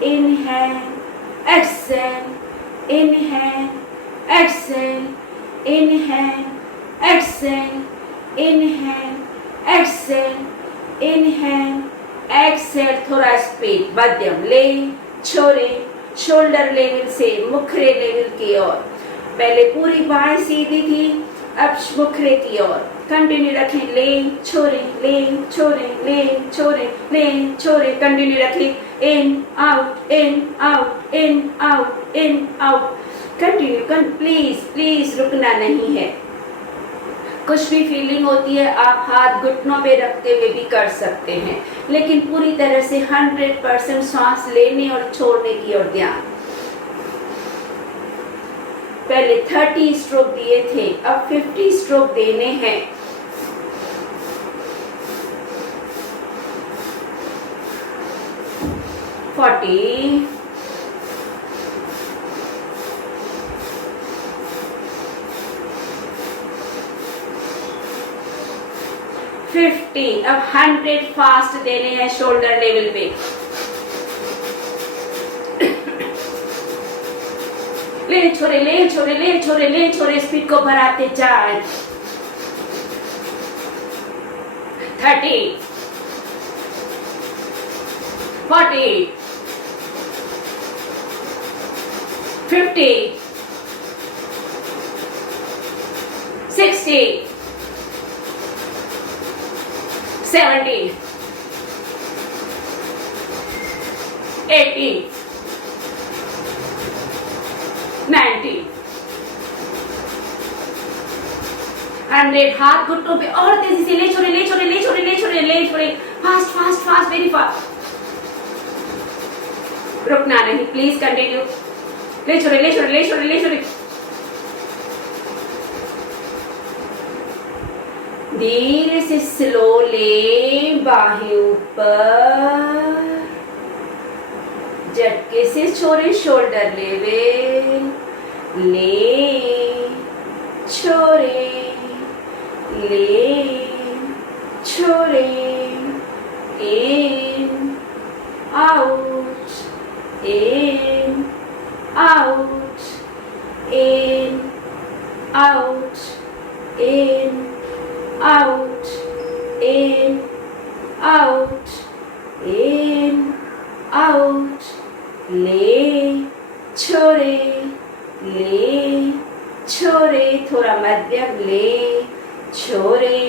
inhale, exhale, inhale, exhale, inhale, exhale, inhale, exhale, inhale, exhale, थोड़ा speed, मध्यम, ले छोड़े, शोल्डर लेवल से मुखरे लेवल की ओर। पहले पूरी बाहें सीधी थी, अब मुखरे की ओर। कंटिन्यू रखें, ले छोड़े, ले छोड़े, ले छोड़े, ले छोड़े, कंटिन्यू रखें, in out, in out, in out, in out, continue, please please रुकना नहीं है। कुछ भी फीलिंग होती है आप हाथ घुटनों पे रखते हुए भी कर सकते हैं, लेकिन पूरी तरह से 100% सांस लेने और छोड़ने की ओर ध्यान। पहले 30 स्ट्रोक दिए थे, अब 50 स्ट्रोक देने हैं। Forty, 50, अब 100 फास्ट देने हैं शोल्डर लेवल पे। ले छोड़े, ले छोड़े, ले छोड़े, ले छोड़े, स्पीड को बढ़ाते जाए। 30, 40, 50, 60, 70, 80, 90, 100, हाथ घुटनों पे और तेजी से ले छोड़े, ले छोड़े, ले छोड़े, ले छोड़े, ले छोड़े, fast fast fast, very fast, रुकना नहीं, प्लीज कंटिन्यू, ले छोड़े, ले छोड़े, ले छोड़े, ले छोड़े, धीरे से स्लो ले, बाहें ऊपर, झटके से छोड़े शोल्डर लेवल, ले छोड़े, ले छोड़े, in out, in, out, in, out, in, out, in, out, in, out, ले छोड़े, ले छोड़े, थोड़ा मध्यम, ले छोड़े,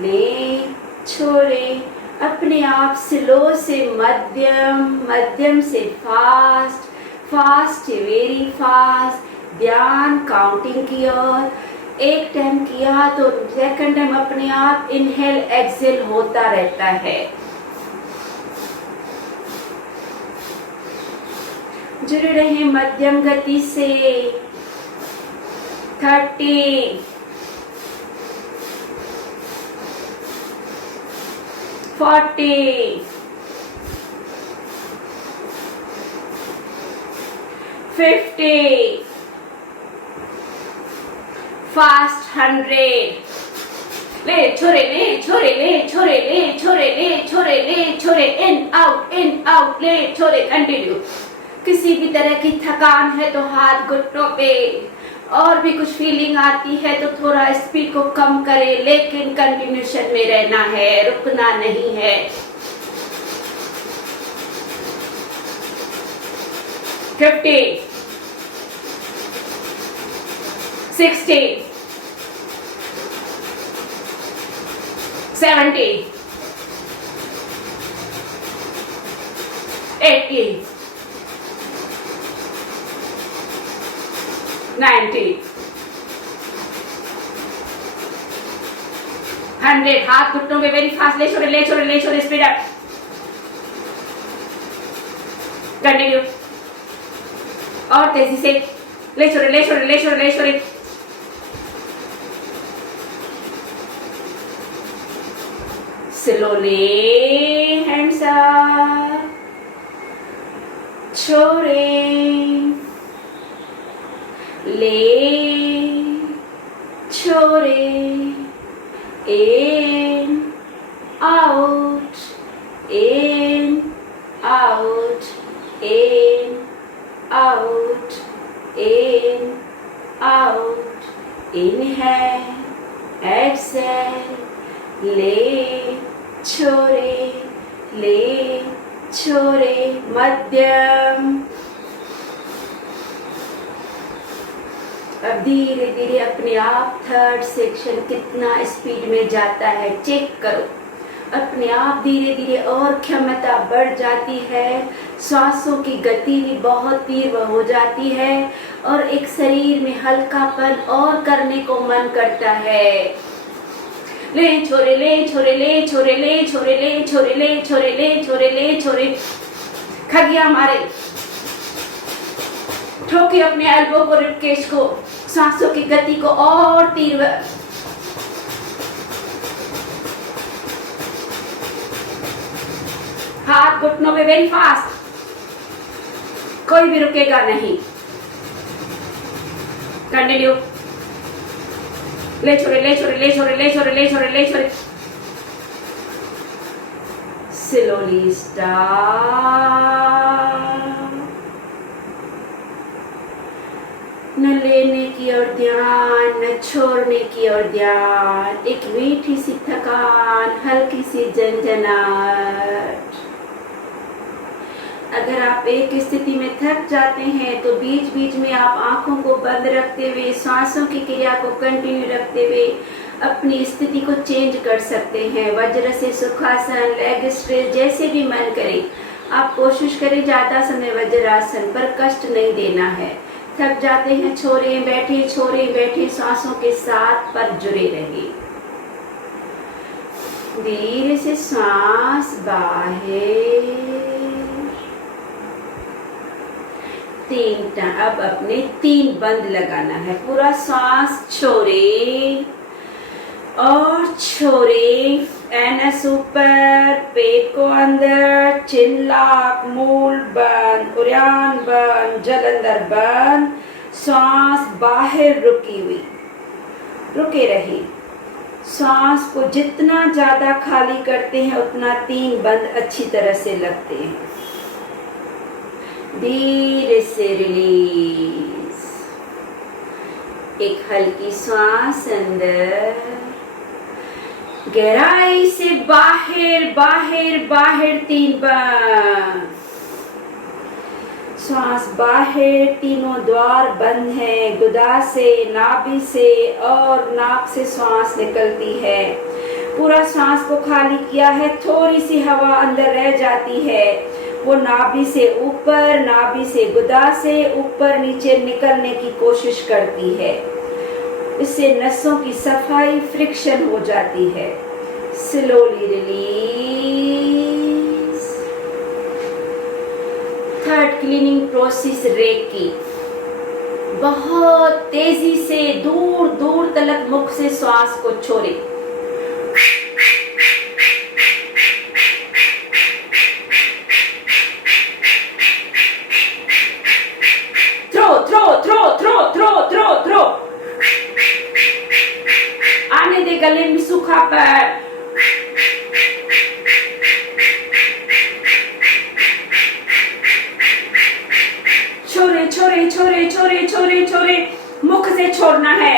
ले छोड़े, अपने आप स्लो से मध्यम, मध्यम से फास्ट, फास्ट से वेरी फास्ट, ध्यान काउंटिंग की ओर। एक टाइम किया तो सेकंड टाइम अपने आप इनहेल एक्सेल होता रहता है। जुड़े रहे मध्यम गति से। 30, 40, 50, फास्ट 100 ले छोरे ले छोरे ले छोरे ले छोरे ले छोरे ले छोरे इन आउट ले छोरे कंटिन्यू। किसी भी तरह की थकान है तो हाथ घुटनों पे, और भी कुछ फीलिंग आती है तो थोड़ा स्पीड को कम करें, लेकिन कंटिन्यूशन में रहना है, रुकना नहीं है। फिफ्टी 60 70 80 90 100। हाथ घुटनों पे वेरी फास्ट ले छोड़े ले छोड़े ले छोड़े, स्पीड अप, कंटिन्यू और तेजी से ले छोड़े ले छोड़े ले छोड़े ले छोड़े। Slowly hands up, छोड़े ले छोड़े, in out in out in out in out, inhale exhale, ले छोड़े ले छोड़े, मध्यम। अब धीरे धीरे अपने आप थर्ड सेक्शन कितना स्पीड में जाता है चेक करो। अपने आप धीरे धीरे और क्षमता बढ़ जाती है, सांसों की गति भी बहुत तीव्र हो जाती है और एक शरीर में हल्कापन और करने को मन करता है। ले छोरे ले छोरे ले छोरे ले छोरे ले छोरे ले छोरे ले छोरे ले छोरे, खगिया मारे, ठोके अपने एल्बो को, रिबकेज को, सांसों की गति को और तीव्र। हाथ घुटनों पे वेरी फास्ट, कोई भी रुकेगा नहीं, कंटिन्यू ले छोरे ले छोरे ले छोरे ले छोरे ले छोरे ले छोरे। स्लोली स्टार्ट, न लेने की ओर ध्यान, न छोड़ने की ओर ध्यान, एक मीठी सी थकान, हल्की सी झंझनाहट। अगर आप एक स्थिति में थक जाते हैं तो बीच बीच में आप आंखों को बंद रखते हुए, सांसों की क्रिया को कंटिन्यू रखते हुए अपनी स्थिति को चेंज कर सकते हैं। वज्र से सुखासन, लेग स्ट्रेच, जैसे भी मन करे आप कोशिश करें ज्यादा समय वज्रासन पर कष्ट नहीं देना है। थक जाते हैं छोड़े बैठे सांसों के साथ पर जुड़े रहिए। धीरे से सांस बाहर, अब अपने 3 बंद लगाना है। पूरा सांस छोड़े और छोड़े, एनएस ऊपर, पेट को अंदर, चिन लॉक, मूल बंद, उड़ान बंद, जलंधर बंद, सांस बाहर रुकी हुई, रुके रही। सांस को जितना ज्यादा खाली करते हैं उतना 3 बंद अच्छी तरह से लगते हैं। धीरे से रिलीज, एक हल्की सांस अंदर, गहराई से बाहर बाहर बाहर 3 बंद। सांस बाहर, तीनों द्वार बंद हैं, गुदा से, नाभि से और नाक से सांस निकलती है। पूरा सांस को खाली किया है, थोड़ी सी हवा अंदर रह जाती है, वो नाभि से ऊपर, नाभि से गुदा से ऊपर नीचे निकलने की कोशिश करती है। इससे नसों की सफाई, फ्रिक्शन हो जाती है। Slowly release. Third cleaning process Reiki, बहुत तेजी से दूर दूर तक मुख से श्वास को छोड़े। सूखा पैर, छोरे छोरे छोरे छोरे छोरे छोरे, मुख से छोड़ना है।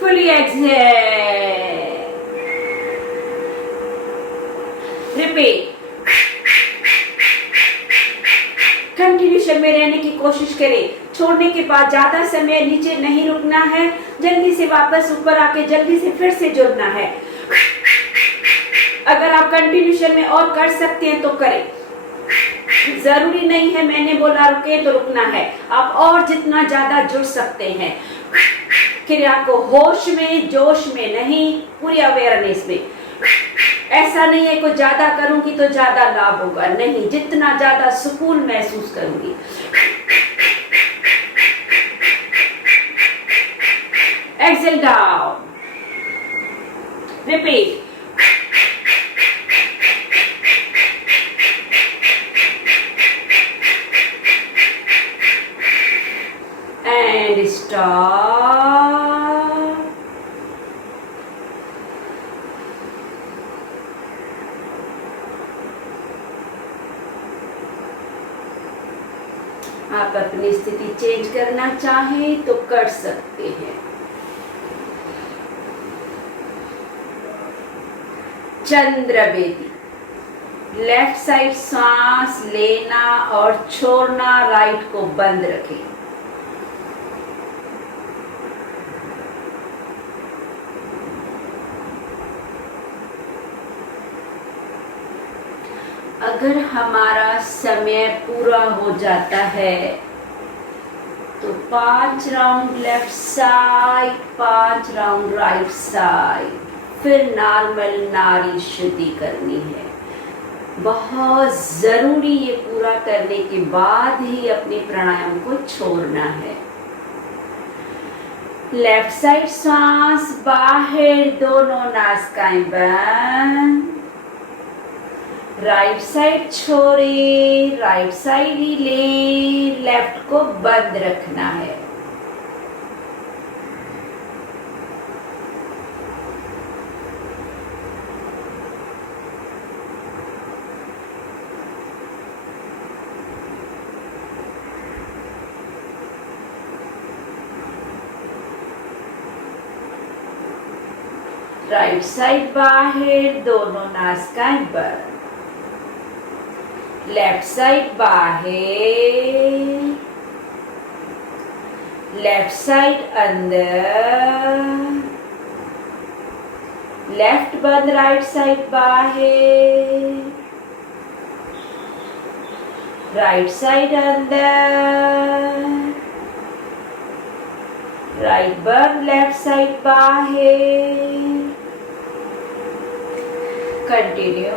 Fully exhale, repeat. कंटिन्यूशन में रहने की कोशिश करें। छोड़ने के बाद ज्यादा समय नीचे नहीं रुकना है, जल्दी से वापस ऊपर आके जल्दी से फिर से जुड़ना है। अगर आप कंटिन्यूशन में और कर सकते हैं तो करें, जरूरी नहीं है मैंने बोला रुके तो रुकना है, आप और जितना ज्यादा जुड़ सकते हैं क्रिया को, होश में जोश में नहीं, पूरी अवेयरनेस में। ऐसा नहीं है कुछ ज्यादा करूंगी तो ज्यादा लाभ होगा, नहीं, जितना ज्यादा सुकून महसूस करूंगी। Exhale down, repeat. And stop. आप अपनी स्थिति चेंज करना चाहें तो कर सकते हैं। चंद्र बेदी, लेफ्ट साइड सांस लेना और छोड़ना, राइट को बंद रखें। अगर हमारा समय पूरा हो जाता है तो 5 round left side, 5 round right side, फिर नॉर्मल नाड़ी शुद्धि करनी है। बहुत जरूरी, ये पूरा करने के बाद ही अपने प्राणायाम को छोड़ना है। लेफ्ट साइड सांस बाहर, दोनों नासिकाएं बंद। राइट साइड छोड़े, राइट साइड ही ले, लेफ्ट को बंद रखना है। राइट साइड बाहर, दोनों नासिकाएं बंद। लेफ्ट साइड बाहर, लेफ्ट साइड अंदर, लेफ्ट बंद, राइट साइड बाहर, राइट साइड अंदर, राइट बंद, लेफ्ट साइड बाहर। कंटिन्यू।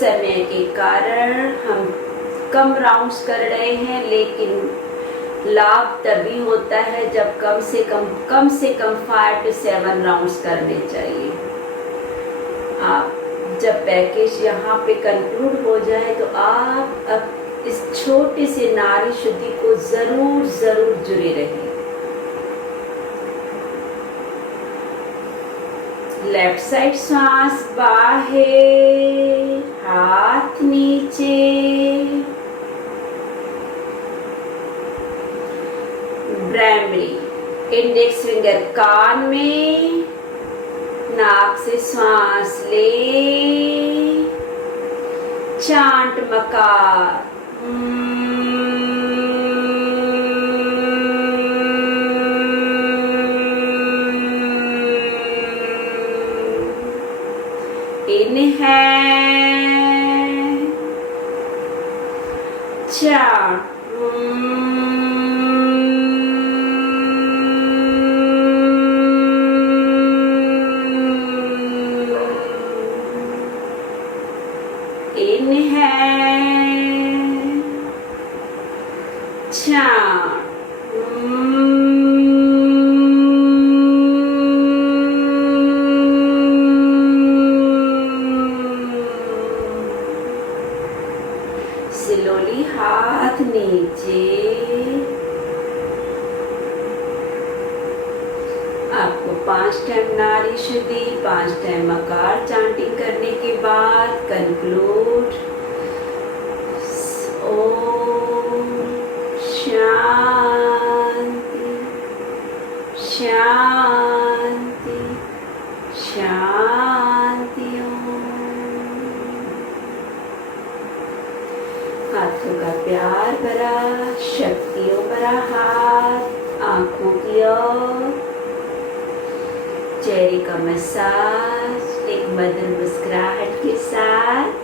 समय के कारण हम कम राउंड्स कर रहे हैं, लेकिन लाभ तभी होता है जब कम से कम 5 से 7 राउंड्स करने चाहिए। आप जब पैकेज यहाँ पे कंक्लूड हो जाए तो आप अब इस छोटे से नाड़ी शुद्धि को जरूर जुड़े रहिए। लेफ्ट साइड सांस बाहर, हाथ नीचे, ब्रह्मरी, इंडेक्स फिंगर कान में, नाक से सांस ले, चांट मकार। Inhale, chant. Inhale, chant. हाथ नीचे। आपको 5 टाइम नारी शुद्धि, 5 टाइम मकार चांटिंग करने के बाद कंक्लूड। ओम शांति शांति शांति। हाथों का प्यार भरा, शक्तियों भरा हाथ आंखों की ओर, चेहरे का मसाज एक मधुर मुस्कुराहट के साथ।